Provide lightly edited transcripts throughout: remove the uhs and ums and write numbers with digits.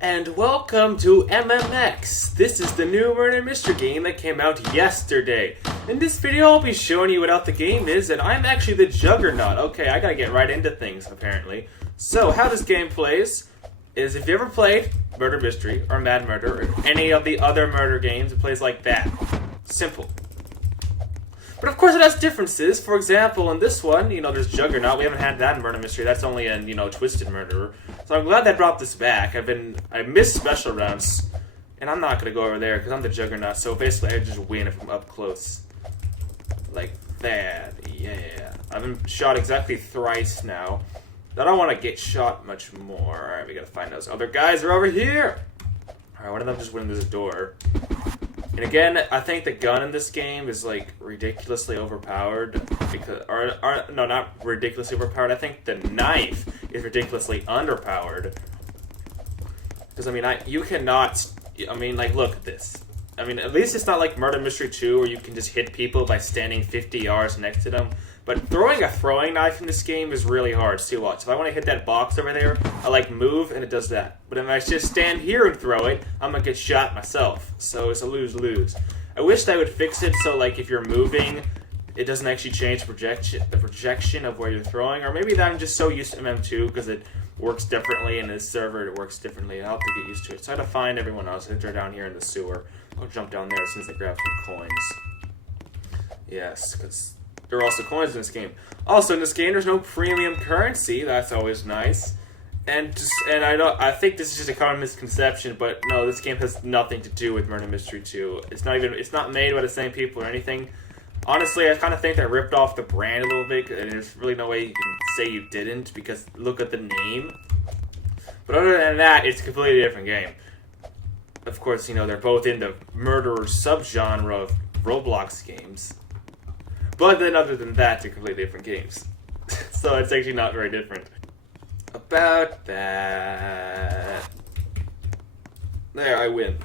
and welcome to MMX. This is the new murder mystery game that came out yesterday. In this video, I'll be showing you what the game is, and I'm actually the Juggernaut. Okay, I gotta get right into things, apparently. So, how this game plays is if you ever played Murder Mystery, or Mad Murder, or any of the other murder games, it plays like that. Simple. But of course it has differences. For example, in this one, there's Juggernaut. We haven't had that in Murder Mystery. That's only in, Twisted Murderer. So I'm glad they brought this back. I missed special rounds. And I'm not going to go over there because I'm the Juggernaut. So basically I just win from up close. Like that. Yeah. I've been shot exactly thrice now. I don't want to get shot much more. Alright, we got to find those other guys. They're over here. Alright, one of them just went in this door. And again, I think the gun in this game is like ridiculously overpowered because, no, not ridiculously overpowered. I think the knife is ridiculously underpowered. Because you cannot. Look at this. At least it's not like Murder Mystery 2 where you can just hit people by standing 50 yards next to them. But throwing a throwing knife in this game is really hard. See, watch. If I want to hit that box over there, I move and it does that. But if I just stand here and throw it, I'm gonna get shot myself. So it's a lose-lose. I wish they would fix it so if you're moving, it doesn't actually change the projection of where you're throwing. Or maybe that I'm just so used to MM2 because it works differently in this server. It works differently. I'll have to get used to it. So I have to find everyone else. They're down here in the sewer. I'll jump down there as soon as I grab some coins. Yes, because there are also coins in this game. Also, in this game, there's no premium currency. That's always nice. And I think this is just a common misconception, but no, this game has nothing to do with Murder Mystery 2. It's not made by the same people or anything. Honestly, I kind of think they ripped off the brand a little bit, and there's really no way you can say you didn't, because look at the name. But other than that, it's a completely different game. Of course, they're both in the murderer subgenre of Roblox games. But then other than that, they're completely different games. So it's actually not very different. About that. There, I win.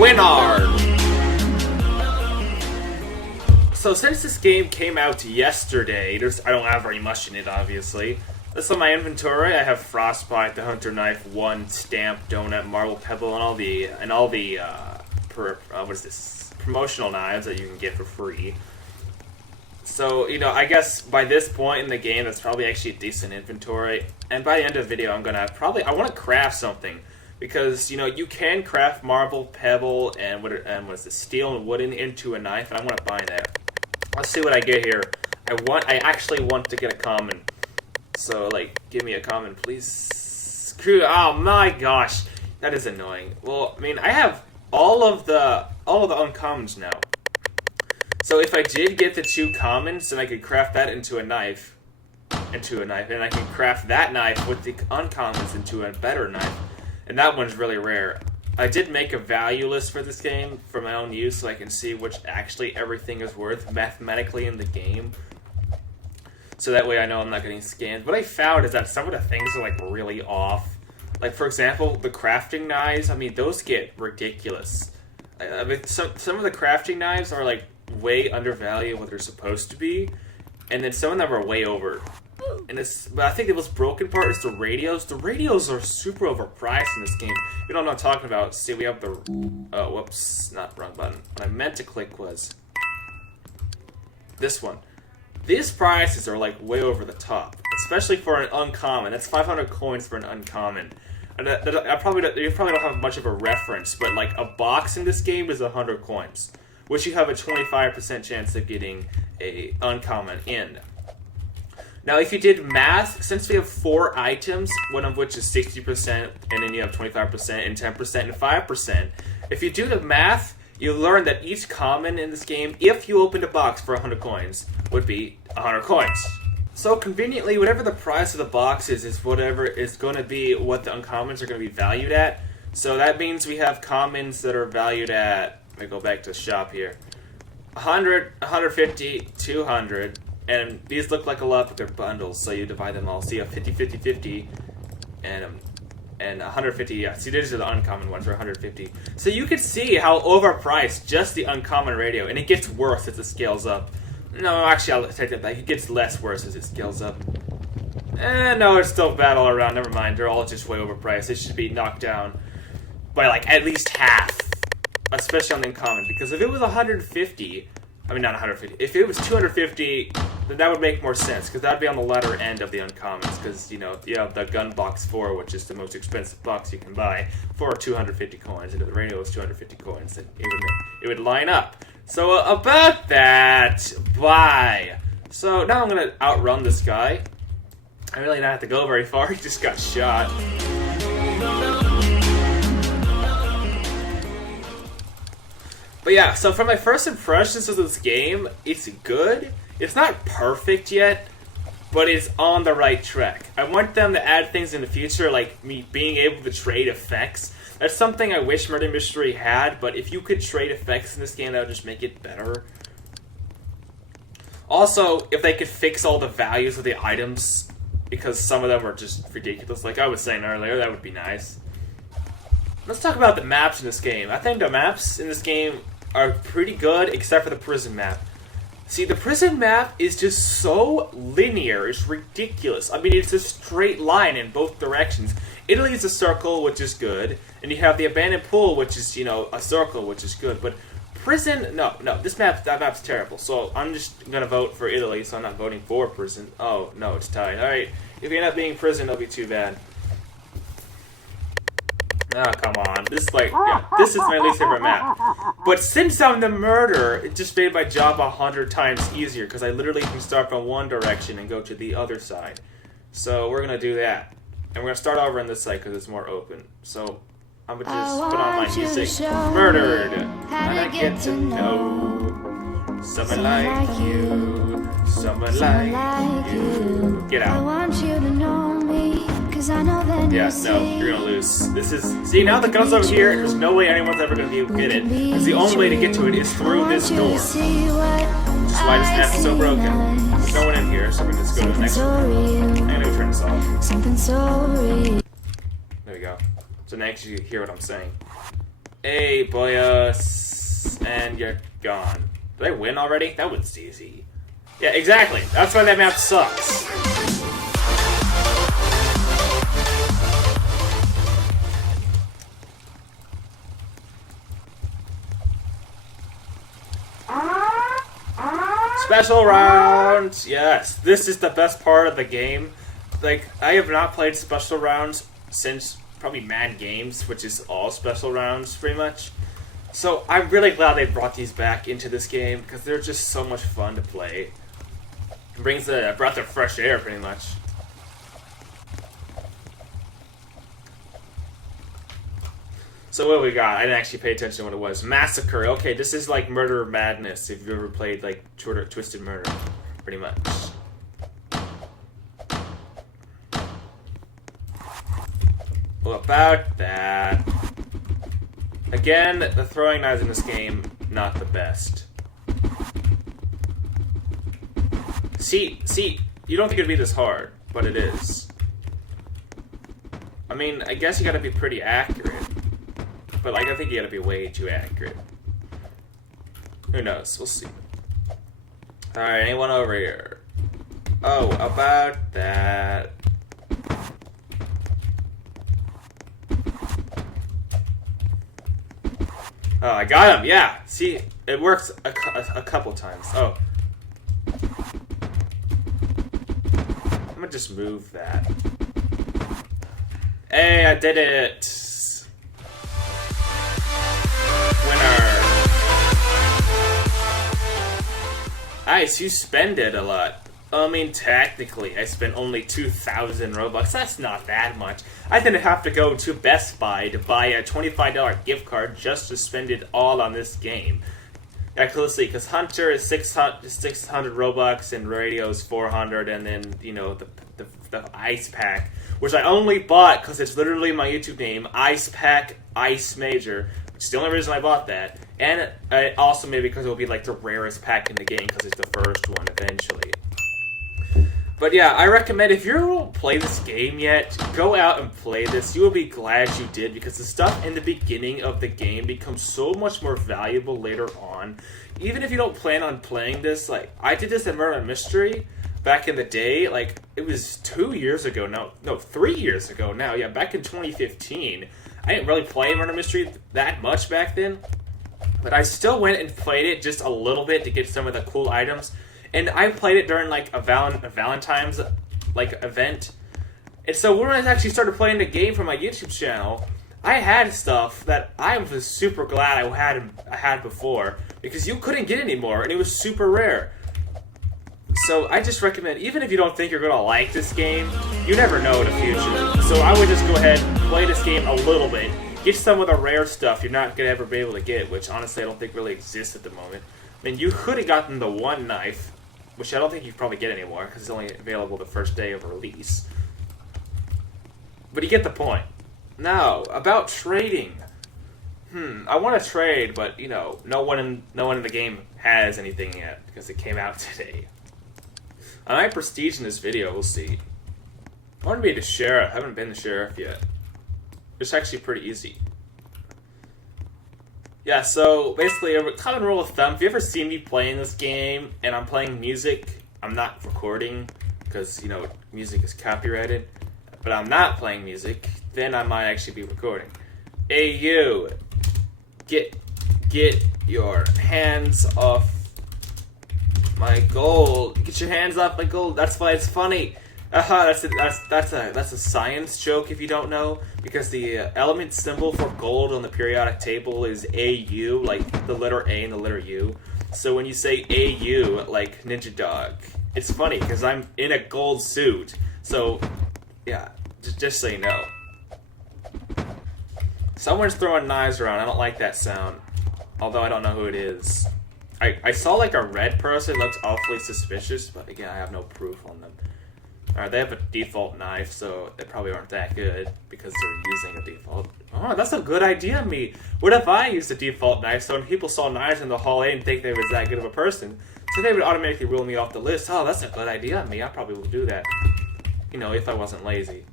Winner! So since this game came out yesterday, I don't have very much in it, obviously. This on my inventory, I have Frostbite, the Hunter Knife, 1 Stamp, Donut, Marble Pebble, and all the what is this? Promotional knives that you can get for free. So, I guess by this point in the game, that's probably actually a decent inventory. And by the end of the video, I want to craft something. Because, you can craft marble, pebble, and what's this, steel and wooden into a knife, and I want to buy that. Let's see what I get here. I actually want to get a common. So, give me a common, please. Oh my gosh. That is annoying. Well, I have all of the uncommons now. So if I did get the 2 commons, then I could craft that into a knife, and I can craft that knife with the uncommons into a better knife. And that one's really rare. I did make a value list for this game for my own use, so I can see which actually everything is worth mathematically in the game. So that way I know I'm not getting scammed. What I found is that some of the things are really off. For example, the crafting knives, those get ridiculous. Some of the crafting knives are, way undervalued what they're supposed to be. And then some of them are way over. But I think the most broken part is the radios. The radios are super overpriced in this game. You know what I'm talking about. See, we have the... Oh, whoops. Not wrong button. What I meant to click was this one. These prices are, way over the top. Especially for an uncommon. That's 500 coins for an uncommon. And you probably don't have much of a reference, but a box in this game is 100 coins, which you have a 25% chance of getting a uncommon in. Now, if you did math, since we have 4 items, one of which is 60%, and then you have 25%, and 10%, and 5%, if you do the math, you learn that each common in this game, if you opened a box for 100 coins, would be 100 coins. So conveniently, whatever the price of the box is whatever is going to be what the uncommons are going to be valued at. So that means we have commons that are valued at, let me go back to the shop here, 100, 150, 200, and these look like a lot, but they're bundles, so you divide them all. So you have 50, 50, 50, and 150, yeah. See, these are the uncommon ones, for 150. So you can see how overpriced just the uncommon radio, and it gets worse as it scales up. No, actually, I'll take that back. It gets less worse as it scales up. No, it's still bad all around. Never mind. They're all just way overpriced. They should be knocked down by like at least half, especially on the uncommon. Because if it was 150, I mean not 150. If it was 250, then that would make more sense. Because that'd be on the latter end of the uncommons. Because you have the gun box 4, which is the most expensive box you can buy for 250 coins, and if the radio was 250 coins, then it would line up. So about that, bye. So now I'm gonna outrun this guy. I really don't have to go very far. He just got shot. But yeah, so for my first impressions of this game, it's good. It's not perfect yet, but it's on the right track. I want them to add things in the future, like me being able to trade effects. That's something I wish Murder Mystery had, but if you could trade effects in this game, that would just make it better. Also, if they could fix all the values of the items, because some of them are just ridiculous, like I was saying earlier, that would be nice. Let's talk about the maps in this game. I think the maps in this game are pretty good, except for the prison map. See, the prison map is just so linear, it's ridiculous. I mean, it's a straight line in both directions. Italy is a circle, which is good, and you have the abandoned pool, which is, a circle, which is good, but prison, no, that map's terrible, so I'm just gonna vote for Italy, so I'm not voting for prison. Oh, no, it's tied. Alright, if you end up being prison, it'll be too bad. Oh, come on. This is my least favorite map. But since I'm the murderer, it just made my job 100 times easier, because I literally can start from one direction and go to the other side. So we're gonna do that. And we're gonna start over on this side, because it's more open. So I'm gonna just put on my music. Murdered! And I get to know someone like you. Someone like you. Get out. I want you to know me, 'cause I know that yeah, no, you're gonna lose. See, now the gun's over here, there's no way anyone's ever gonna be able to get it. Because the only way to get to it is through this door. Which is why this map is so broken. There's no one in here, so we're gonna just go to the next one. I'm gonna go turn this off. There we go. So next you hear what I'm saying. Hey, boyos, and you're gone. Did I win already? That was easy. Yeah, exactly. That's why that map sucks. Special rounds! Yes, this is the best part of the game. Like, I have not played special rounds since probably Mad Games, which is all special rounds, pretty much. So, I'm really glad they brought these back into this game, because they're just so much fun to play. It brings a breath of fresh air, pretty much. So what we got? I didn't actually pay attention to what it was. Massacre. Okay, this is like Murder Madness, if you've ever played, like, Twisted Murder. Pretty much. Well, about that. Again, the throwing knives in this game, not the best. See, you don't think it'd be this hard, but it is. I mean, I guess you gotta be pretty accurate. But, like, I think you gotta be way too accurate. Who knows? We'll see. Alright, anyone over here? Oh, about that. Oh, I got him! Yeah! See, it works a couple times. Oh. I'm gonna just move that. Hey, I did it! Nice, you spend it a lot. I mean, technically, I spent only 2,000 Robux. That's not that much. I didn't have to go to Best Buy to buy a $25 gift card just to spend it all on this game. Yeah, let's see, because Hunter is 600 Robux and Radio is 400, and then, the Ice Pack, which I only bought because it's literally my YouTube name, Ice Pack Ice Major, which is the only reason I bought that. And also maybe because it will be like the rarest pack in the game because it's the first one eventually. But yeah, I recommend if you don't play this game yet, go out and play this. You will be glad you did because the stuff in the beginning of the game becomes so much more valuable later on. Even if you don't plan on playing this, like I did this in Murder Mystery, back in the day, like, it was 2 years ago, no, 3 years ago now, yeah, back in 2015. I didn't really play Murder Mystery that much back then, but I still went and played it just a little bit to get some of the cool items, and I played it during, like, a Valentine's, like, event, and so when I actually started playing the game for my YouTube channel, I had stuff that I was super glad I had before, because you couldn't get anymore, and it was super rare. So I just recommend, even if you don't think you're going to like this game, you never know in the future. So I would just go ahead and play this game a little bit, get some of the rare stuff you're not going to ever be able to get, which honestly I don't think really exists at the moment. I mean, you could have gotten the one knife, which I don't think you can probably get anymore, because it's only available the first day of release. But you get the point. Now, about trading. I want to trade, but, you know, no one in the game has anything yet, because it came out today. I might prestige in this video, we'll see. I want to be the sheriff. I haven't been the sheriff yet. It's actually pretty easy. Yeah, so basically, a common rule of thumb, if you ever see me playing this game and I'm playing music, I'm not recording, because, you know, music is copyrighted, but I'm not playing music, then I might actually be recording. Hey, you! Get your hands off my gold. Get your hands off my gold. That's why it's funny. That's a science joke if you don't know, because the element symbol for gold on the periodic table is AU, like the letter A and the letter U. So when you say AU, like Ninja Dog, it's funny because I'm in a gold suit. So yeah, just so you know. Someone's throwing knives around. I don't like that sound, although I don't know who it is. I saw like a red person, looks awfully suspicious, but again, I have no proof on them. Alright, they have a default knife, so they probably aren't that good, because they're using a default. Oh, that's a good idea, me. What if I used a default knife, so when people saw knives in the hallway and think they was that good of a person, so they would automatically rule me off the list. Oh, that's a good idea, me. I probably will do that. You know, if I wasn't lazy.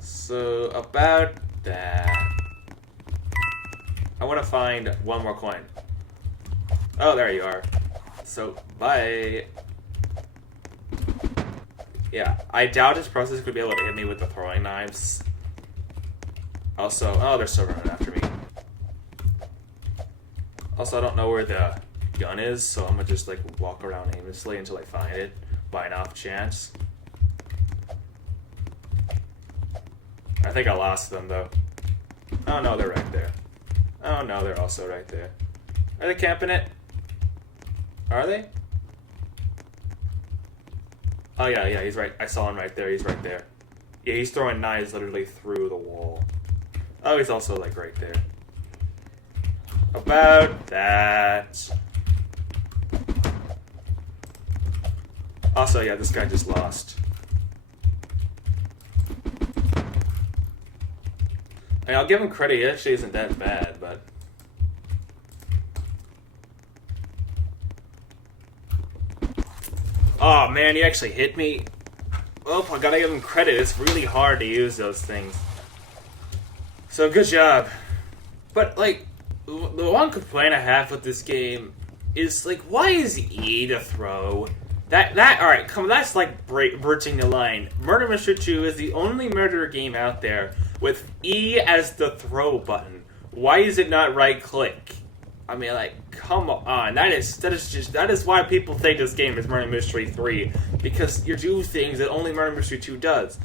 So, about that. I want to find one more coin. Oh, there you are. So, bye. Yeah, I doubt this process could be able to hit me with the throwing knives. Also, oh, they're still running after me. Also, I don't know where the gun is, so I'm gonna just like walk around aimlessly until I find it by an off chance. I think I lost them though. Oh no, they're right there. Oh no, they're also right there. Are they camping it? Are they? Oh yeah, he's right. I saw him right there. He's right there. Yeah, he's throwing knives literally through the wall. Oh, he's also like right there. About that. Also, yeah, this guy just lost. I mean, I'll give him credit. He actually isn't that bad, but. Oh man, he actually hit me. Oh, I gotta give him credit. It's really hard to use those things. So good job. But like, the one complaint I have with this game is like, why is E to throw? Alright, come on, that's like bridging the line. Murder Mystery 2 is the only murder game out there with E as the throw button. Why is it not right click? I mean, like, come on. That is why people think this game is Murder Mystery 3. Because you do things that only Murder Mystery 2 does.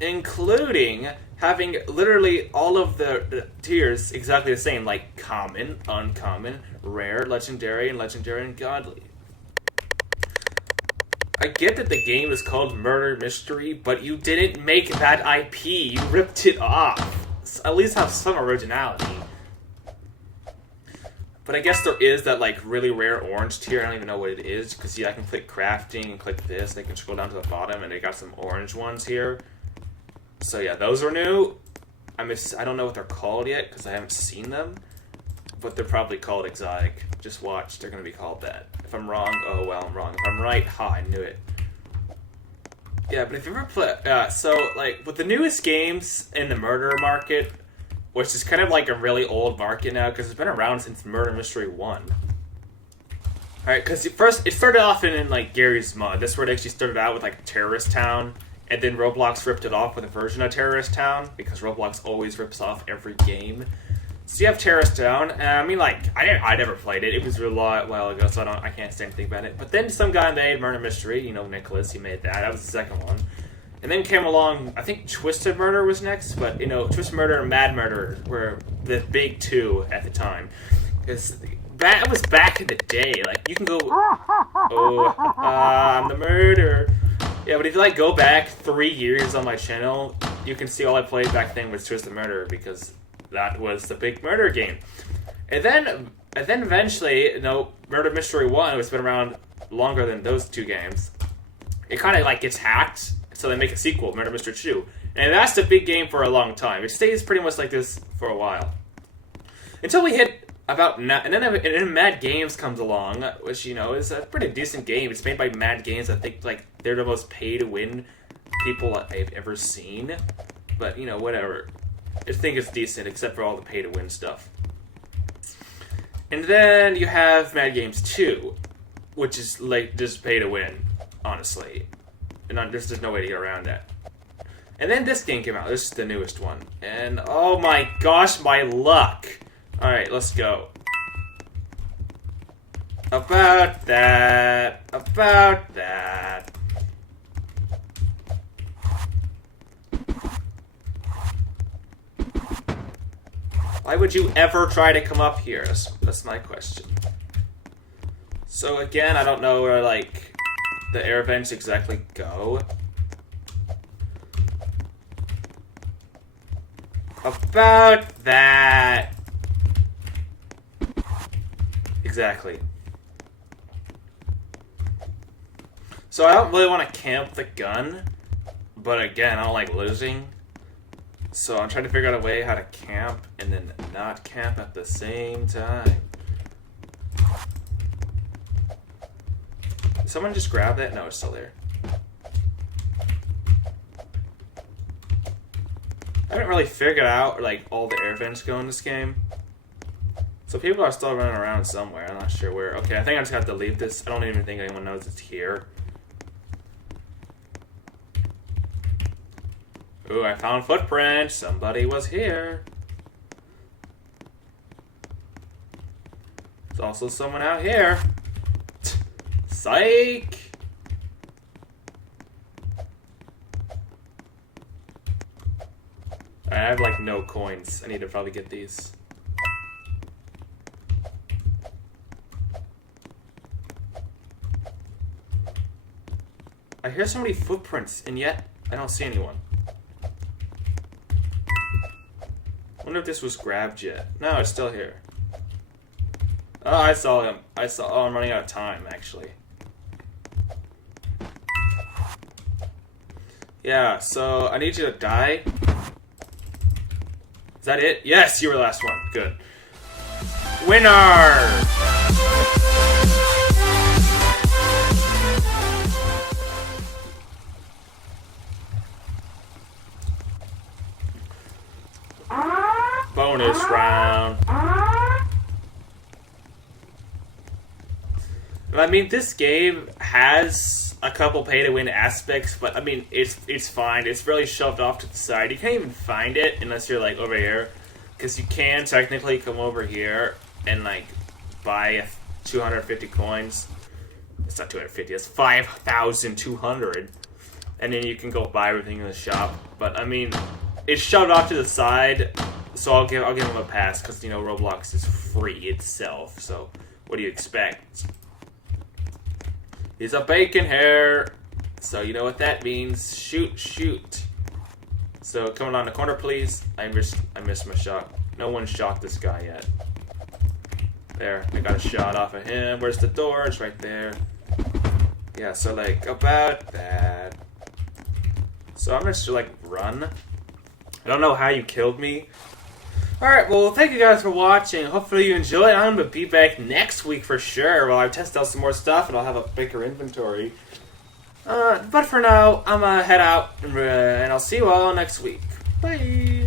Including having literally all of the tiers exactly the same. Like, common, uncommon, rare, legendary, and godly. I get that the game is called Murder Mystery, but you didn't make that IP. You ripped it off. At least have some originality. But I guess there is that, like, really rare orange tier. I don't even know what it is. Because, yeah, I can click crafting and click this. And I can scroll down to the bottom, and they got some orange ones here. So, yeah, those are new. I don't know what they're called yet, because I haven't seen them. But they're probably called exotic. Just watch. They're going to be called that. If I'm wrong, oh, well, I'm wrong. If I'm right, I knew it. Yeah, but if you ever play... so, like, with the newest games in the murder market... Which is kind of like a really old market now, because it's been around since Murder Mystery 1. Alright, because first, it started off in like, Gary's Mod. That's where it actually started out with, like, Terrorist Town. And then Roblox ripped it off with a version of Terrorist Town, because Roblox always rips off every game. So you have Terrorist Town, and I mean, like, I never played it. It was a while ago, so I can't say anything about it. But then some guy made Murder Mystery, you know, Nicholas, he made that. That was the second one. And then came along, I think Twisted Murder was next, but, you know, Twisted Murder and Mad Murder were the big two at the time. Because that was back in the day. Like, you can go, oh, I'm the murderer. Yeah, but if you, like, go back 3 years on my channel, you can see all I played back then was Twisted Murder, because that was the big murder game. And then eventually, you know, Murder Mystery 1, it's been around longer than those two games. It kind of, like, gets hacked, so they make a sequel, Murder Mystery 2. And that's the big game for a long time. It stays pretty much like this for a while. Until we hit about... And then Mad Games comes along, which, you know, is a pretty decent game. It's made by Mad Games. I think, like, they're the most pay-to-win people I've ever seen. But, you know, whatever. I think it's decent, except for all the pay-to-win stuff. And then you have Mad Games 2, which is, like, just pay-to-win, honestly. And there's just no way to get around that. And then this game came out. This is the newest one. And, oh my gosh, my luck. Alright, let's go. About that. About that. Why would you ever try to come up here? That's my question. So again, I don't know where, like, the air vents exactly go. About that. Exactly. So I don't really want to camp the gun, but again, I don't like losing. So I'm trying to figure out a way how to camp and then not camp at the same time. Did someone just grab that? No, it's still there. I haven't really figured out, like, all the air vents go in this game. So people are still running around somewhere. I'm not sure where. Okay, I think I just have to leave this. I don't even think anyone knows it's here. Ooh, I found footprints. Somebody was here. There's also someone out here. Psych! I have, like, no coins. I need to probably get these. I hear so many footprints, and yet I don't see anyone. I wonder if this was grabbed yet. No, it's still here. Oh, I saw him. Oh, I'm running out of time, actually. Yeah, so I need you to die. Is that it? Yes, you were the last one. Good. Winner! Bonus round. I mean, this game has a couple pay-to-win aspects, but I mean, it's fine. It's really shoved off to the side. You can't even find it unless you're, like, over here, because you can technically come over here and, like, buy 250 coins. It's not 250. It's 5,200, and then you can go buy everything in the shop. But I mean, it's shoved off to the side, so I'll give them a pass because, you know, Roblox is free itself. So what do you expect? He's a bacon hair, so you know what that means. Shoot, shoot. So coming on the corner, please. I missed my shot. No one shot this guy yet. There, I got a shot off of him. Where's the door? It's right there. Yeah, so like about that. So I'm just like run. I don't know how you killed me. Alright, well, thank you guys for watching. Hopefully you enjoyed. I'm going to be back next week for sure while I test out some more stuff and I'll have a bigger inventory. But for now, I'm going to head out and I'll see you all next week. Bye!